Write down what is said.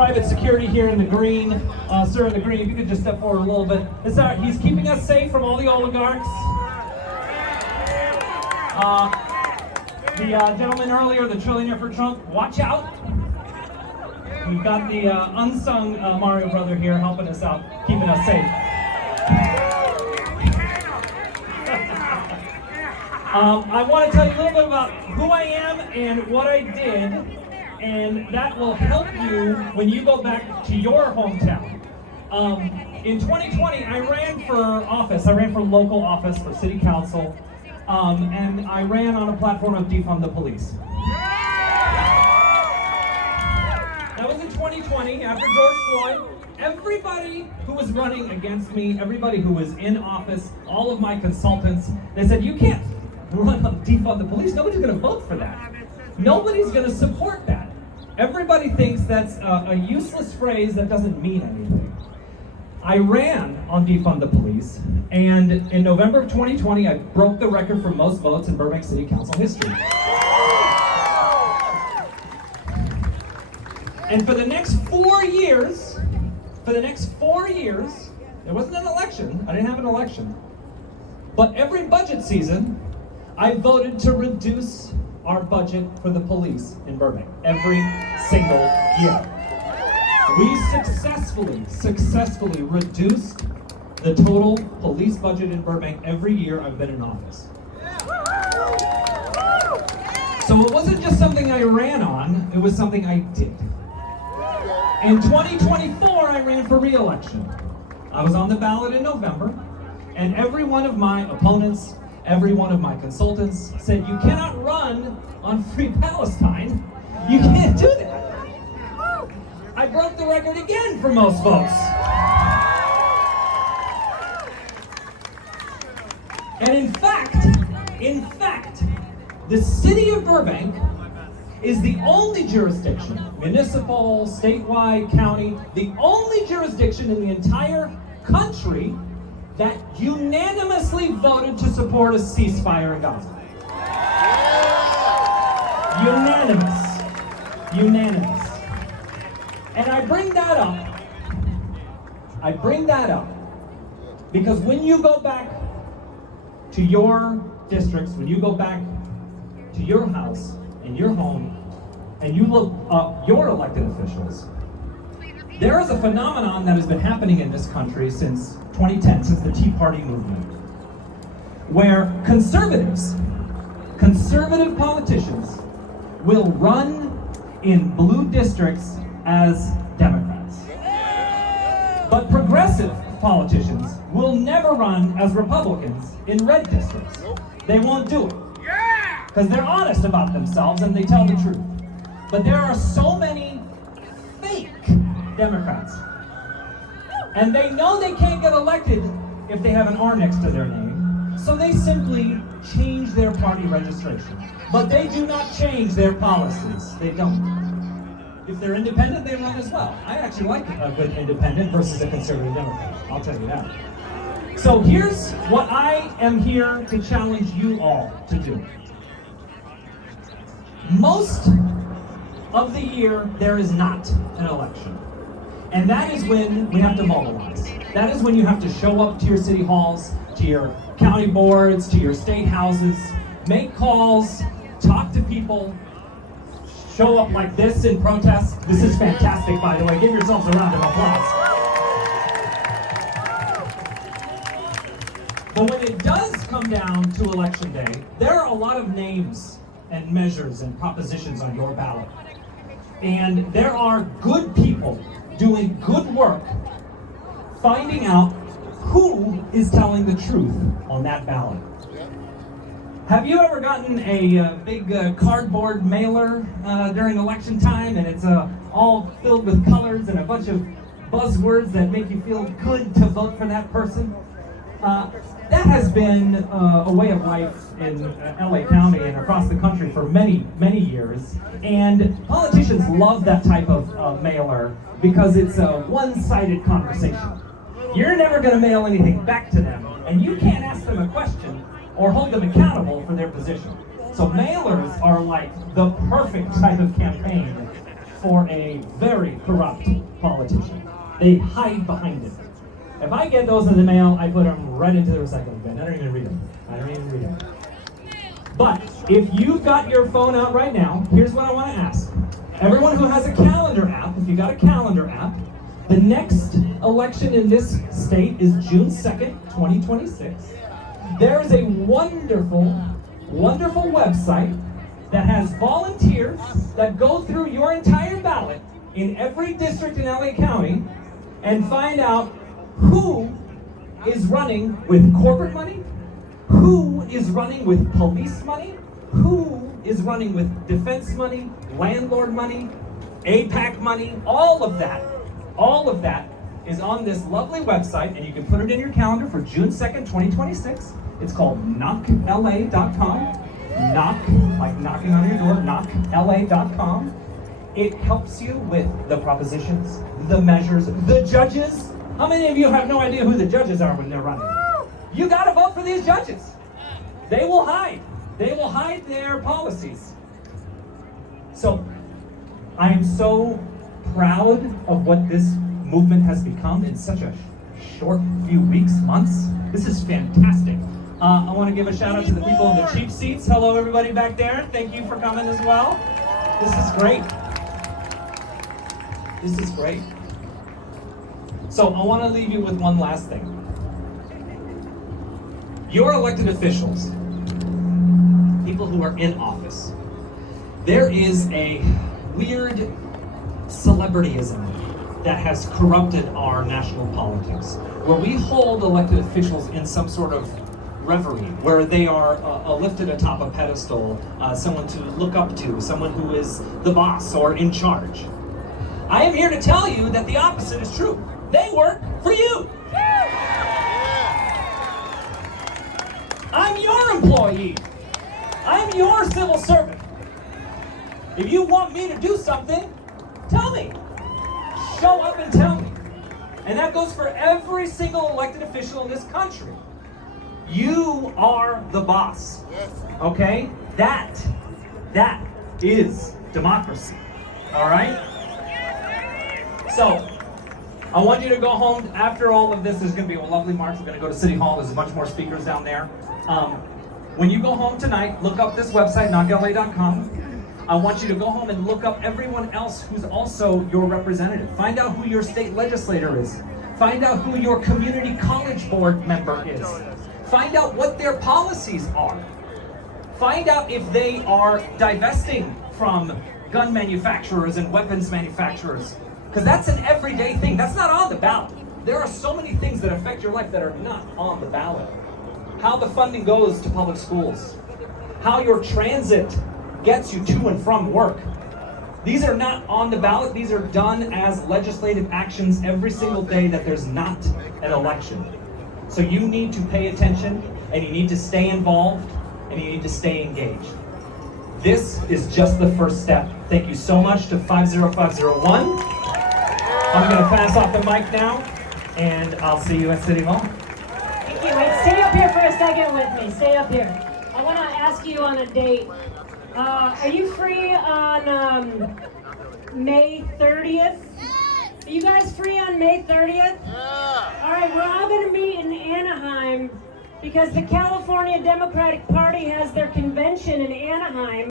private security here in the green. Sir in the green, if you could just step forward a little bit. He's keeping us safe from all the oligarchs. The gentleman earlier, the trillionaire for Trump, watch out. We've got the unsung Mario brother here helping us out, keeping us safe. I want to tell you a little bit about who I am and what I did, and that will help you when you go back to your hometown. In 2020, I ran for office. I ran for local office for city council, and I ran on a platform of defund the police. That was in 2020, after George Floyd. Everybody who was running against me, everybody who was in office, all of my consultants, they said, you can't run on defund the police. Nobody's going to vote for that. Nobody's going to support that. Everybody thinks that's a useless phrase that doesn't mean anything. I ran on defund the police, and in November of 2020, I broke the record for most votes in Burbank City Council history. And for the next 4 years, there wasn't an election, I didn't have an election, but every budget season, I voted to reduce our budget for the police in Burbank every single year. We successfully reduced the total police budget in Burbank every year I've been in office. So it wasn't just something I ran on, it was something I did. In 2024, I ran for re-election. I was on the ballot in November, and every one of my opponents, every one of my consultants said, you cannot run on Free Palestine. You can't do that. I broke the record again for most votes. And in fact, the city of Burbank is the only jurisdiction, municipal, statewide, county, the only jurisdiction in the entire country that unanimously voted to support a ceasefire in Gaza. Unanimous. And I bring that up because when you go back to your districts, when you go back to your house and your home, and you look up your elected officials, there is a phenomenon that has been happening in this country since 2010, since the Tea Party movement, where conservative politicians will run in blue districts as Democrats. But progressive politicians will never run as Republicans in red districts. They won't do it. Because they're honest about themselves and they tell the truth. But there are so many fake Democrats. And they know they can't get elected if they have an R next to their name. So they simply change their party registration. But they do not change their policies. They don't. If they're independent, they run as well. I actually like a good independent versus a conservative Democrat. I'll tell you that. So here's what I am here to challenge you all to do. Most of the year, there is not an election. And that is when we have to mobilize. That is when you have to show up to your city halls, to your county boards, to your state houses, make calls, talk to people, show up like this in protest. This is fantastic, by the way. Give yourselves a round of applause. But when it does come down to election day, there are a lot of names and measures and propositions on your ballot. And there are good people doing good work, finding out who is telling the truth on that ballot. Have you ever gotten a big cardboard mailer during election time, and it's all filled with colors and a bunch of buzzwords that make you feel good to vote for that person? That has been a way of life in LA County and across the country for many, many years. And politicians love that type of mailer because it's a one-sided conversation. You're never going to mail anything back to them, and you can't ask them a question or hold them accountable for their position. So mailers are like the perfect type of campaign for a very corrupt politician. They hide behind it. If I get those in the mail, I put them right into the recycling bin. I don't even read them. But if you've got your phone out right now, here's what I want to ask. Everyone who has a calendar app, if you got a calendar app, the next election in this state is June 2nd, 2026. There is a wonderful, wonderful website that has volunteers that go through your entire ballot in every district in LA County and find out who is running with corporate money, who is running with police money, who is running with defense money, landlord money, APAC money, all of that is on this lovely website, and you can put it in your calendar for June 2nd, 2026. It's called knockla.com. Knock, like knocking on your door, knockla.com. It helps you with the propositions, the measures, the judges. How many of you have no idea who the judges are when they're running? You gotta vote for these judges. They will hide. They will hide their policies. So, I am so proud of what this movement has become in such a short few weeks, months. This is fantastic. I want to give a shout out to the people in the cheap seats. Hello, everybody back there. Thank you for coming as well. This is great. This is great. So I want to leave you with one last thing. Your elected officials, people who are in office, there is a weird celebrityism that has corrupted our national politics, where we hold elected officials in some sort of reverie, where they are lifted atop a pedestal, someone to look up to, someone who is the boss or in charge. I am here to tell you that the opposite is true. They work for you. I'm your employee. I'm your civil servant. If you want me to do something, tell me. Show up and tell me. And that goes for every single elected official in this country. You are the boss. Okay? That is democracy. All right? So, I want you to go home. After all of this, there's going to be a lovely march. We're going to go to City Hall. There's a bunch more speakers down there. When you go home tonight, look up this website, knockla.com. I want you to go home and look up everyone else who's also your representative. Find out who your state legislator is. Find out who your community college board member is. Find out what their policies are. Find out if they are divesting from gun manufacturers and weapons manufacturers. Because that's an everyday thing. That's not on the ballot. There are so many things that affect your life that are not on the ballot. How the funding goes to public schools. How your transit gets you to and from work. These are not on the ballot. These are done as legislative actions every single day that there's not an election. So you need to pay attention, and you need to stay involved, and you need to stay engaged. This is just the first step. Thank you so much to 50501. I'm going to pass off the mic now, and I'll see you at City Hall. Thank you. Wait, stay up here for a second with me. Stay up here. I want to ask you on a date. Are you free on May 30th? Are you guys free on May 30th? Yeah. All right, we're all going to meet in Anaheim because the California Democratic Party has their convention in Anaheim.